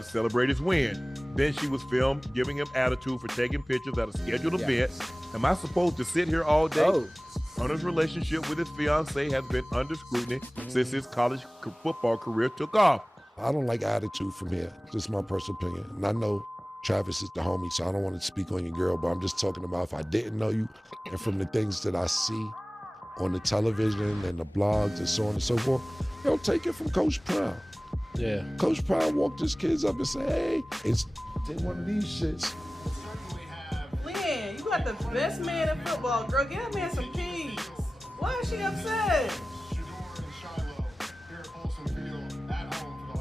celebrate his win. Then she was filmed giving him attitude for taking pictures at a scheduled event. Am I supposed to sit here all day? Hunter's relationship with his fiancee has been under scrutiny since his college football career took off. I don't like attitude from here. Just my personal opinion. And I know Travis is the homie, so I don't want to speak on your girl, but I'm just talking about if I didn't know you and from the things that I see on the television and the blogs and so on and so forth, yo, take it from Coach Brown. Yeah. Coach Brown walked his kids up and said, hey, it's one of these shits. Lynn, you got the best man in football, girl. Give that man some peace. Why is she upset?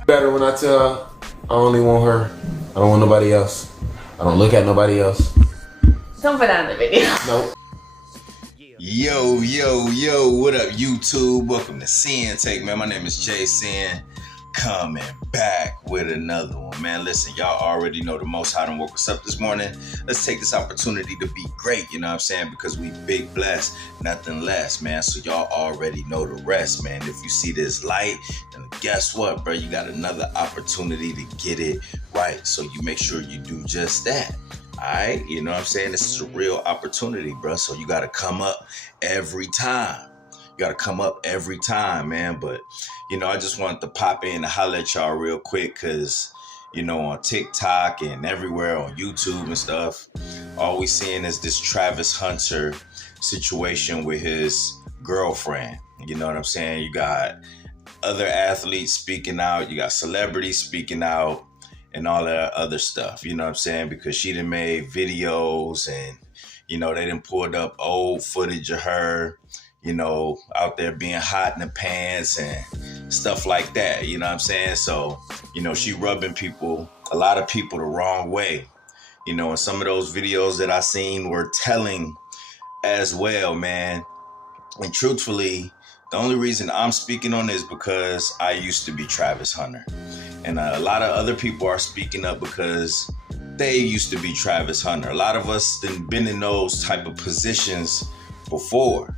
Better when I tell her I only want her. I don't want nobody else. I don't look at nobody else. Don't put that in the video. Nope. Yo, what up, YouTube? Welcome to Sinn-Take, man. My name is Sin. Coming back with another one, man. Listen, y'all already know the Most High done woke us up this morning. Let's take this opportunity to be great, you know what I'm saying? Because we big blessed, nothing less, man. So y'all already know the rest, man. If you see this light, then guess what, bro? You got another opportunity to get it right. So you make sure you do just that. All right, you know what I'm saying? This is a real opportunity, bro. So you got to come up every time. You got to come up every time, man. But, you know, I just wanted to pop in and holler at y'all real quick because, you know, on TikTok and everywhere on YouTube and stuff, all we seeing is this Travis Hunter situation with his girlfriend. You know what I'm saying? You got other athletes speaking out. You got celebrities speaking out and all that other stuff. You know what I'm saying? Because she done made videos and, you know, they done pulled up old footage of her, you know, out there being hot in the pants and stuff like that. You know what I'm saying? So, you know, she rubbing a lot of people the wrong way. You know, and some of those videos that I seen were telling as well, man. And truthfully, the only reason I'm speaking on this is because I used to be Travis Hunter. And a lot of other people are speaking up because they used to be Travis Hunter. A lot of us have been in those type of positions before.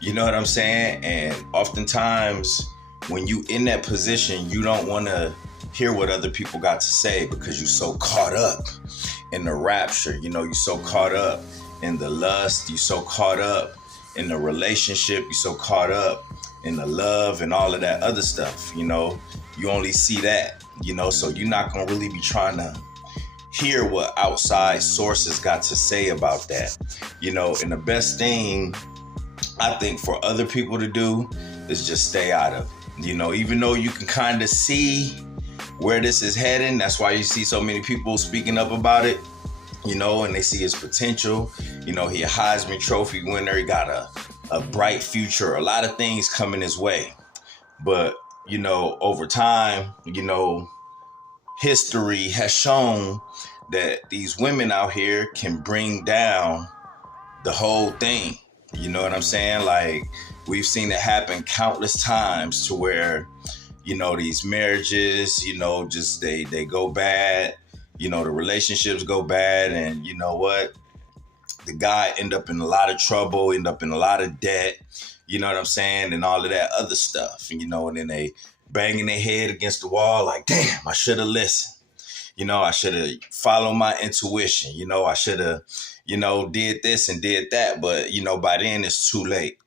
You know what I'm saying? And oftentimes when you in that position, you don't want to hear what other people got to say because you're so caught up in the rapture. You know, you're so caught up in the lust. You're so caught up in the relationship. You're so caught up in the love and all of that other stuff. You know, you only see that, you know, so you're not going to really be trying to hear what outside sources got to say about that. You know, and the best thing I think for other people to do is just stay out of it. You know, even though you can kind of see where this is heading, that's why you see so many people speaking up about it, you know, and they see his potential. You know, he a Heisman Trophy winner. He got a bright future, a lot of things coming his way. But, you know, over time, you know, history has shown that these women out here can bring down the whole thing. You know what I'm saying? Like, we've seen it happen countless times to where, you know, these marriages, you know, just they go bad. You know, the relationships go bad. And you know what? The guy end up in a lot of trouble, end up in a lot of debt. You know what I'm saying? And all of that other stuff. And, you know, and then they banging their head against the wall like, damn, I should have listened. You know, I should have followed my intuition. You know, I should have, you know, did this and did that. But, you know, by then it's too late,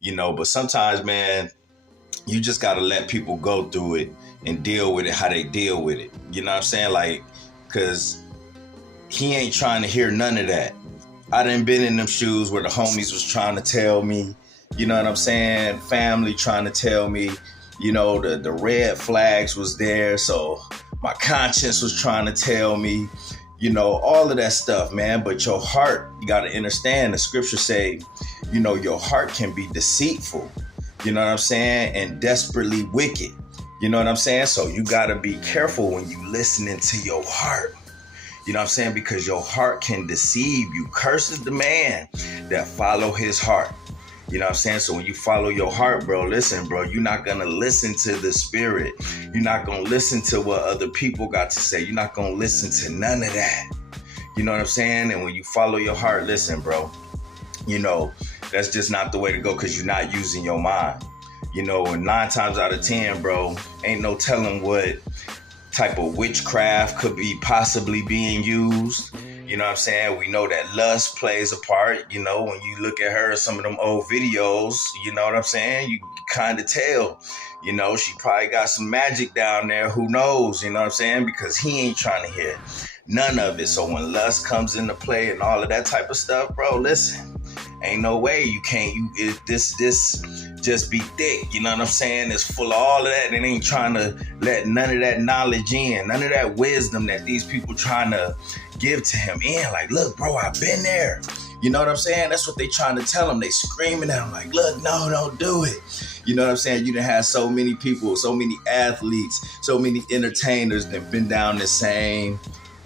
you know. But sometimes, man, you just got to let people go through it and deal with it how they deal with it. You know what I'm saying? Like, because he ain't trying to hear none of that. I done been in them shoes where the homies was trying to tell me, you know what I'm saying? Family trying to tell me, you know, the red flags was there. So my conscience was trying to tell me, you know, all of that stuff, man. But your heart, you got to understand, the scriptures say, you know, your heart can be deceitful, you know what I'm saying? And desperately wicked, you know what I'm saying? So you got to be careful when you listening to your heart, you know what I'm saying? Because your heart can deceive you. Curses the man that follow his heart. You know what I'm saying? So when you follow your heart, bro, listen, bro, you're not going to listen to the spirit. You're not going to listen to what other people got to say. You're not going to listen to none of that. You know what I'm saying? And when you follow your heart, listen, bro, you know, that's just not the way to go because you're not using your mind. You know, and 9 times out of 10, bro, ain't no telling what type of witchcraft could be possibly being used. You know what I'm saying? We know that lust plays a part. You know, when you look at her, some of them old videos, you know what I'm saying? You kind of tell, you know, she probably got some magic down there. Who knows? You know what I'm saying? Because he ain't trying to hear none of it. So when lust comes into play and all of that type of stuff, bro, listen, ain't no way you can't, this just be thick. You know what I'm saying? It's full of all of that, and it ain't trying to let none of that knowledge in, none of that wisdom that these people trying to give to him in. Like, look, bro, I've been there. You know what I'm saying? That's what they trying to tell him. They screaming at him like, look, no, don't do it. You know what I'm saying? You done had so many people, so many athletes, so many entertainers that been down the same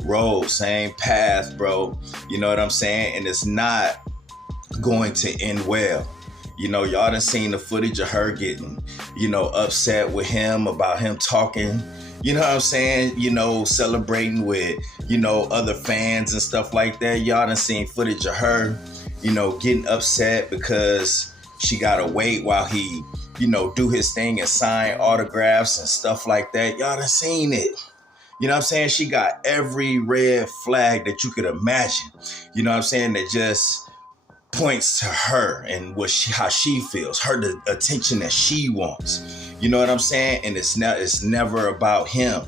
road, same path, bro. You know what I'm saying? And it's not going to end well. You know, y'all done seen the footage of her getting, you know, upset with him about him talking, you know what I'm saying? You know, celebrating with, you know, other fans and stuff like that. Y'all done seen footage of her, you know, getting upset because she got to wait while he, you know, do his thing and sign autographs and stuff like that. Y'all done seen it. You know what I'm saying? She got every red flag that you could imagine. You know what I'm saying? That just points to her and how she feels, the attention that she wants. You know what I'm saying? And it's never about him.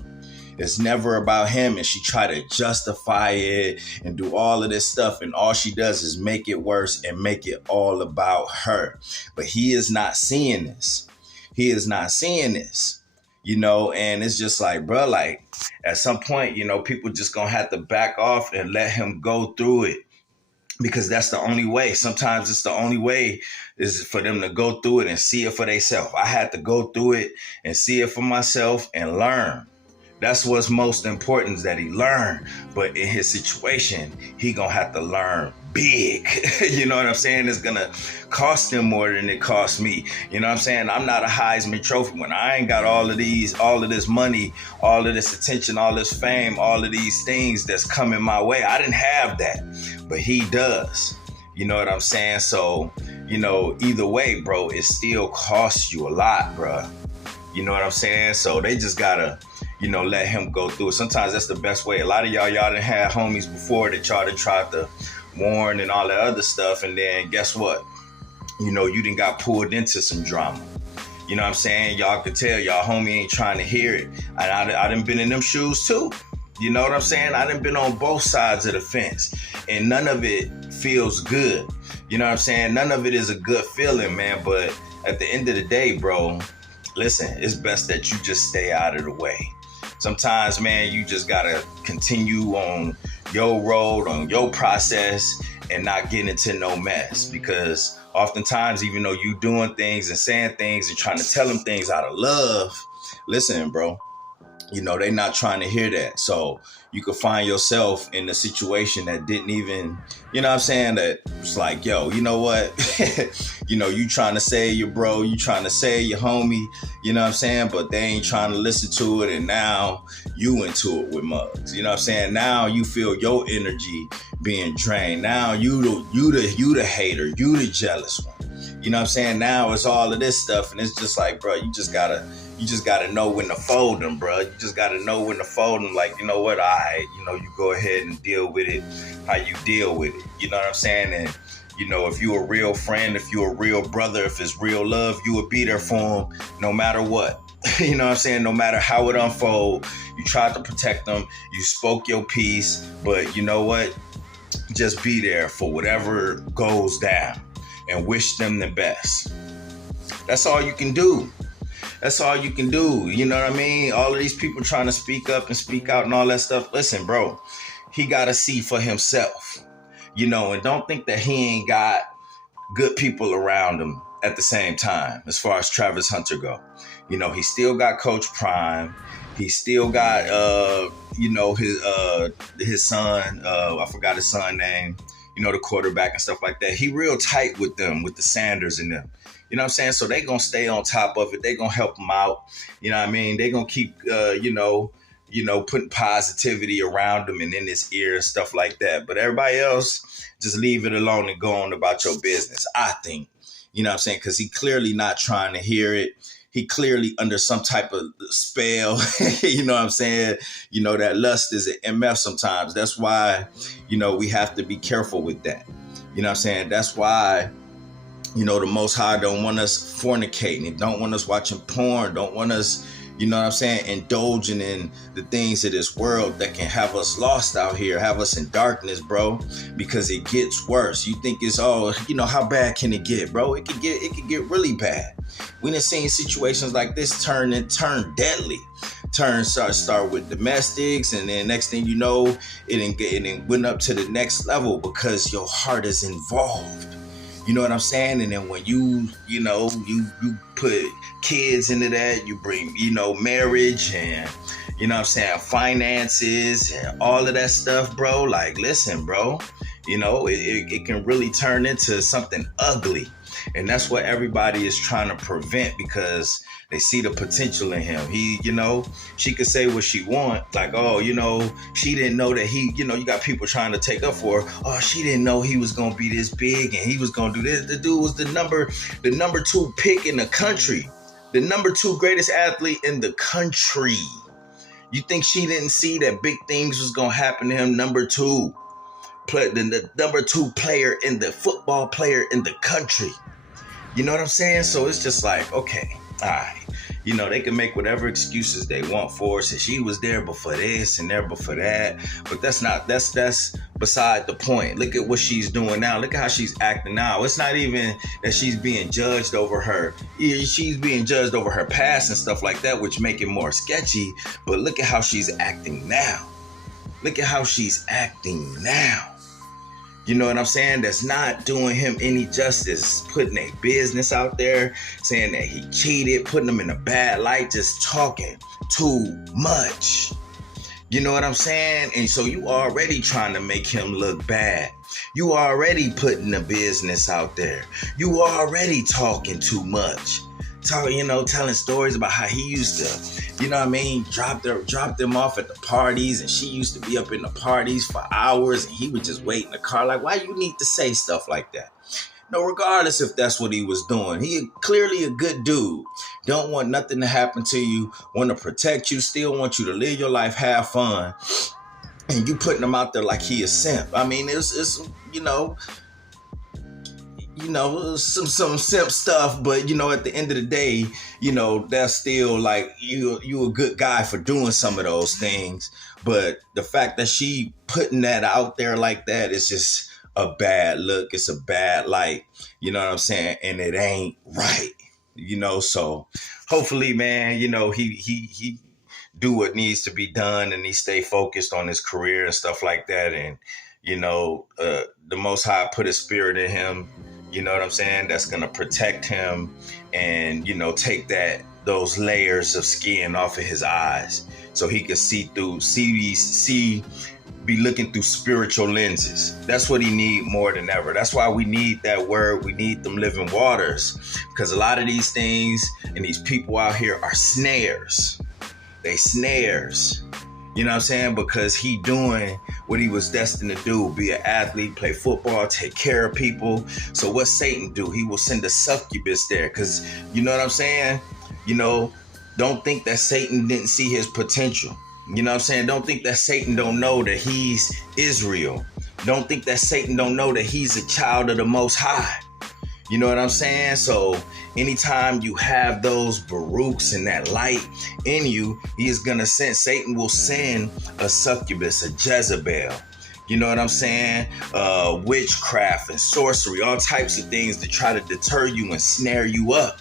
It's never about him. And she try to justify it and do all of this stuff. And all she does is make it worse and make it all about her. But he is not seeing this. He is not seeing this. You know, and it's just like, bro, like at some point, you know, people just gonna have to back off and let him go through it. Because that's the only way. Sometimes it's the only way is for them to go through it and see it for themselves. I had to go through it and see it for myself and learn. That's what's most important, is that he learned. But in his situation, he gonna have to learn big. You know what I'm saying? It's gonna cost him more than it cost me. You know what I'm saying? I'm not a Heisman Trophy winner. I ain't got all of this money, all of this attention, all this fame, all of these things that's coming my way. I didn't have that, but he does. You know what I'm saying? So, you know, either way, bro, it still costs you a lot, bro. You know what I'm saying? So they just gotta, you know, let him go through it. Sometimes that's the best way. A lot of y'all done had homies before that y'all done tried to warn and all that other stuff. And then guess what? You know, you done got pulled into some drama. You know what I'm saying? Y'all could tell y'all homie ain't trying to hear it. And I done been in them shoes too. You know what I'm saying? I done been on both sides of the fence. And none of it feels good. You know what I'm saying? None of it is a good feeling, man. But at the end of the day, bro, listen, it's best that you just stay out of the way. Sometimes, man, you just gotta continue on your road, on your process, and not get into no mess. Because oftentimes, even though you doing things and saying things and trying to tell them things out of love, listen, bro, you know, they not trying to hear that. So you could find yourself in a situation that didn't even, you know what I'm saying, that it's like, yo, you know what? You know, you trying to say your bro, you trying to say your homie, you know what I'm saying? But they ain't trying to listen to it. And now you into it with mugs. You know what I'm saying? Now you feel your energy being drained. Now you the hater, you the jealous one. You know what I'm saying? Now it's all of this stuff. And it's just like, bro, you just gotta know when to fold them, bro. You just gotta know when to fold them. Like, you know what? All right, you know, you go ahead and deal with it how you deal with it. You know what I'm saying? And, you know, if you're a real friend, if you're a real brother, if it's real love, you would be there for them no matter what. You know what I'm saying? No matter how it unfolds, you tried to protect them. You spoke your piece. But you know what? Just be there for whatever goes down and wish them the best. That's all you can do. That's all you can do. You know what I mean? All of these people trying to speak up and speak out and all that stuff. Listen, bro, he got to see for himself, you know, and don't think that he ain't got good people around him at the same time. As far as Travis Hunter go, you know, he still got Coach Prime. He still got, you know, his son. I forgot his son name, you know, the quarterback and stuff like that. He real tight with them, with the Sanders and them. You know what I'm saying? So they going to stay on top of it. They going to help him out. You know what I mean? They going to keep, you know, putting positivity around him and in his ear and stuff like that. But everybody else, just leave it alone and go on about your business, I think. You know what I'm saying? Because he clearly not trying to hear it. he clearly under some type of spell. You know what I'm saying? You know, that lust is an MF sometimes. That's why, you know, we have to be careful with that. You know what I'm saying? That's why, you know, the Most High don't want us fornicating, don't want us watching porn, don't want us, you know what I'm saying, indulging in the things of this world that can have us lost out here, have us in darkness, bro, because it gets worse. You think it's all, you know, how bad can it get, bro? It could get really bad. We done seen situations like this turn deadly. Start with domestics, and then next thing you know, it went up to the next level because your heart is involved. You know what I'm saying? And then when you put kids into that, you bring, you know, marriage and, you know what I'm saying, finances and all of that stuff, bro. Like, listen, bro, you know, it can really turn into something ugly. And that's what everybody is trying to prevent because they see the potential in him. He, you know, she could say what she want, like, oh, you know, she didn't know that he, you know, you got people trying to take up for her. Oh, she didn't know he was gonna be this big and he was gonna do this. The dude was the number 2 pick in the country, the number 2 greatest athlete in the country. You think she didn't see that big things was gonna happen to him? Number 2, the number 2 player in the football player in the country. You know what I'm saying? So it's just like, okay, all right. You know, they can make whatever excuses they want for us. And she was there before this and there before that. But that's beside the point. Look at what she's doing now. Look at how she's acting now. It's not even that she's being judged over her. She's being judged over her past and stuff like that, which make it more sketchy. But look at how she's acting now. Look at how she's acting now. You know what I'm saying? That's not doing him any justice. Putting a business out there, saying that he cheated, putting him in a bad light, just talking too much. You know what I'm saying? And so you already trying to make him look bad. You already putting the business out there. You already talking too much. Telling stories about how he used to, you know what I mean, drop them off at the parties, and she used to be up in the parties for hours, and he would just wait in the car. Like, why you need to say stuff like that? No, regardless if that's what he was doing. He clearly a good dude. Don't want nothing to happen to you. Want to protect you. Still want you to live your life, have fun. And you putting him out there like he a simp. I mean, it's some simp stuff, but at the end of the day, that's still like you a good guy for doing some of those things. But the fact that she putting that out there like that is just a bad look. It's a bad light. You know what I'm saying? And it ain't right. So hopefully, man, he do what needs to be done, and he stay focused on his career and stuff like that. And the Most High put his spirit in him. You know what I'm saying? That's going to protect him and, take those layers of skin off of his eyes so he can be looking through spiritual lenses. That's what he need more than ever. That's why we need that word. We need them living waters, because a lot of these things and these people out here are snares. They snares. You know what I'm saying? Because he doing what he was destined to do, be an athlete, play football, take care of people. So what Satan do? He will send a succubus there. Because you know what I'm saying? Don't think that Satan didn't see his potential. You know what I'm saying? Don't think that Satan don't know that he's Israel. Don't think that Satan don't know that he's a child of the Most High. You know what I'm saying? So anytime you have those Baruchs and that light in you, Satan will send a succubus, a Jezebel. You know what I'm saying? Witchcraft and sorcery, all types of things to try to deter you and snare you up.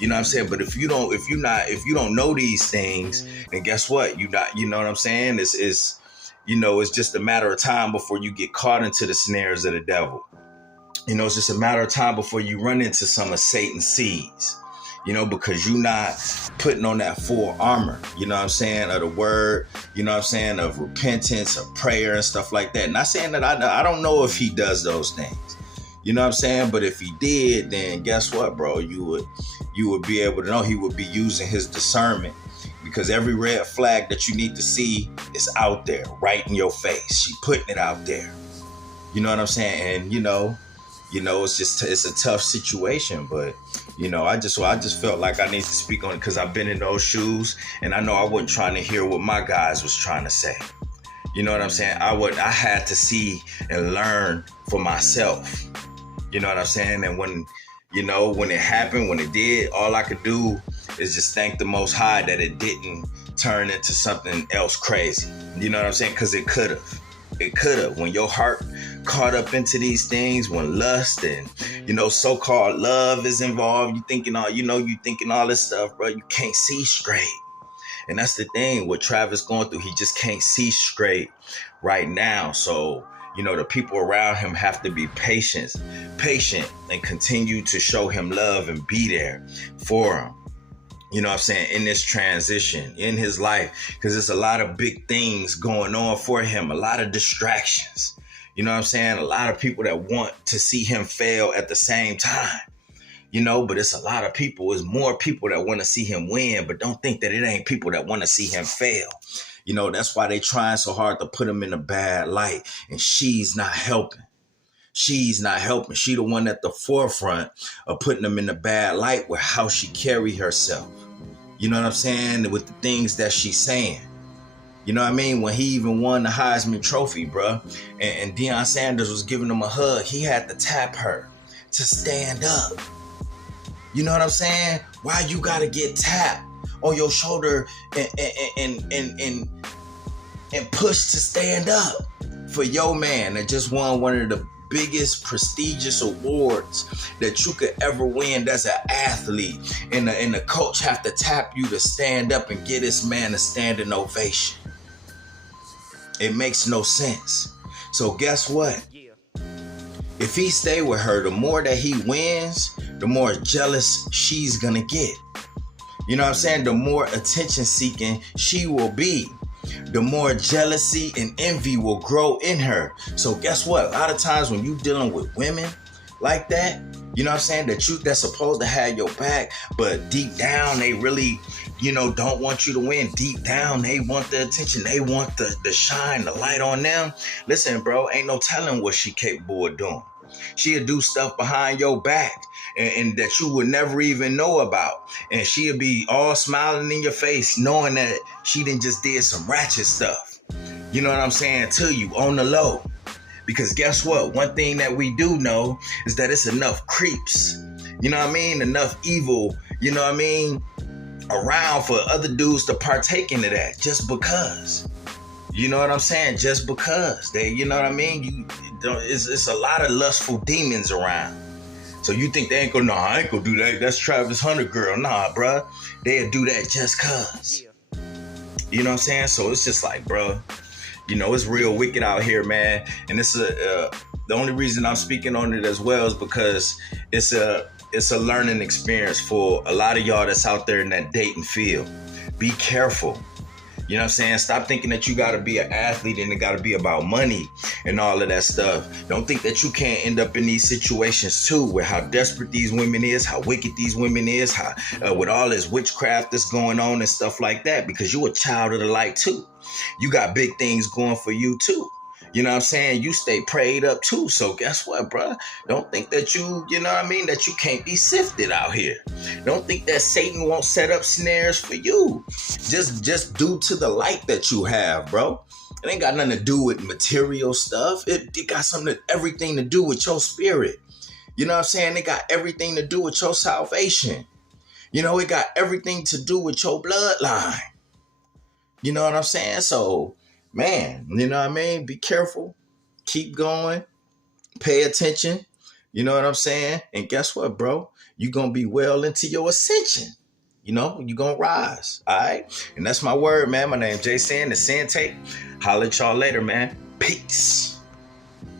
You know what I'm saying? But if you don't know these things, then guess what? You know what I'm saying? It's just a matter of time before you get caught into the snares of the devil. It's just a matter of time before you run into some of Satan's seeds, because you're not putting on that full armor, you know what I'm saying, of the word, you know what I'm saying, of repentance, of prayer and stuff like that. Not saying that I don't know if he does those things, you know what I'm saying, but if he did, then guess what, bro? You would be able to know he would be using his discernment, because every red flag that you need to see is out there, right in your face. She putting it out there. You know what I'm saying? And, it's a tough situation, but You know, I just felt like I need to speak on it because I've been in those shoes, and I know I wasn't trying to hear what my guys was trying to say. You know what I'm saying? I had to see and learn for myself. You know what I'm saying? And when it happened, when it did, all I could do is just thank the Most High that it didn't turn into something else crazy. You know what I'm saying? Because it could have. It could have. When your heart caught up into these things, when lust and, so-called love is involved, you thinking all this stuff, bro, you can't see straight. And that's the thing what Travis going through. He just can't see straight right now. So, the people around him have to be patient and continue to show him love and be there for him. You know what I'm saying? In this transition, in his life, because there's a lot of big things going on for him, a lot of distractions. You know what I'm saying? A lot of people that want to see him fail at the same time. But it's a lot of people. It's more people that want to see him win, but don't think that it ain't people that want to see him fail. That's why they trying so hard to put him in a bad light, and she's not helping. She's not helping. She the one at the forefront of putting them in the bad light with how she carry herself. You know what I'm saying? With the things that she's saying. You know what I mean? When he even won the Heisman Trophy, bro, and Deion Sanders was giving him a hug, he had to tap her to stand up. You know what I'm saying? Why you gotta get tapped on your shoulder and pushed to stand up for your man that just won one of the biggest prestigious awards that you could ever win as an athlete, and the coach have to tap you to stand up and get this man a standing ovation. It makes no sense. So guess what? If he stay with her, the more that he wins, the more jealous she's gonna get. You know what I'm saying? The more attention seeking she will be, the more jealousy and envy will grow in her. So guess what? A lot of times when you dealing with women like that, you know what I'm saying, that's supposed to have your back, but deep down they really, don't want you to win. Deep down they want the attention. They want the shine, the light on them. Listen, bro, ain't no telling what she capable of doing. She'll do stuff behind your back and that you would never even know about. And she'll be all smiling in your face knowing that she done just did some ratchet stuff. You know what I'm saying? To you on the low. Because guess what? One thing that we do know is that it's enough creeps. You know what I mean? Enough evil, you know what I mean, around for other dudes to partake into that just because. You know what I'm saying? Just because. They, you know what I mean? It's a lot of lustful demons around. So you think they ain't gonna, I ain't gonna do that. That's Travis Hunter girl. Nah, bruh. They'll do that just cause. You know what I'm saying? So it's just like, bruh, it's real wicked out here, man. And it's the only reason I'm speaking on it as well is because it's a learning experience for a lot of y'all that's out there in that dating field. Be careful. You know what I'm saying? Stop thinking that you got to be an athlete and it got to be about money and all of that stuff. Don't think that you can't end up in these situations too, with how desperate these women is, how wicked these women is, how with all this witchcraft that's going on and stuff like that, because you a child of the light too. You got big things going for you too. You know what I'm saying? You stay prayed up too. So guess what, bro? Don't think that you know what I mean, that you can't be sifted out here. Don't think that Satan won't set up snares for you. Just due to the light that you have, bro. It ain't got nothing to do with material stuff. It got everything to do with your spirit. You know what I'm saying? It got everything to do with your salvation. It got everything to do with your bloodline. You know what I'm saying? So, man, you know what I mean? Be careful. Keep going. Pay attention. You know what I'm saying? And guess what, bro? You're going to be well into your ascension. You're going to rise. All right? And that's my word, man. My name's Sinn, the Sinn-Take. Holla at y'all later, man. Peace.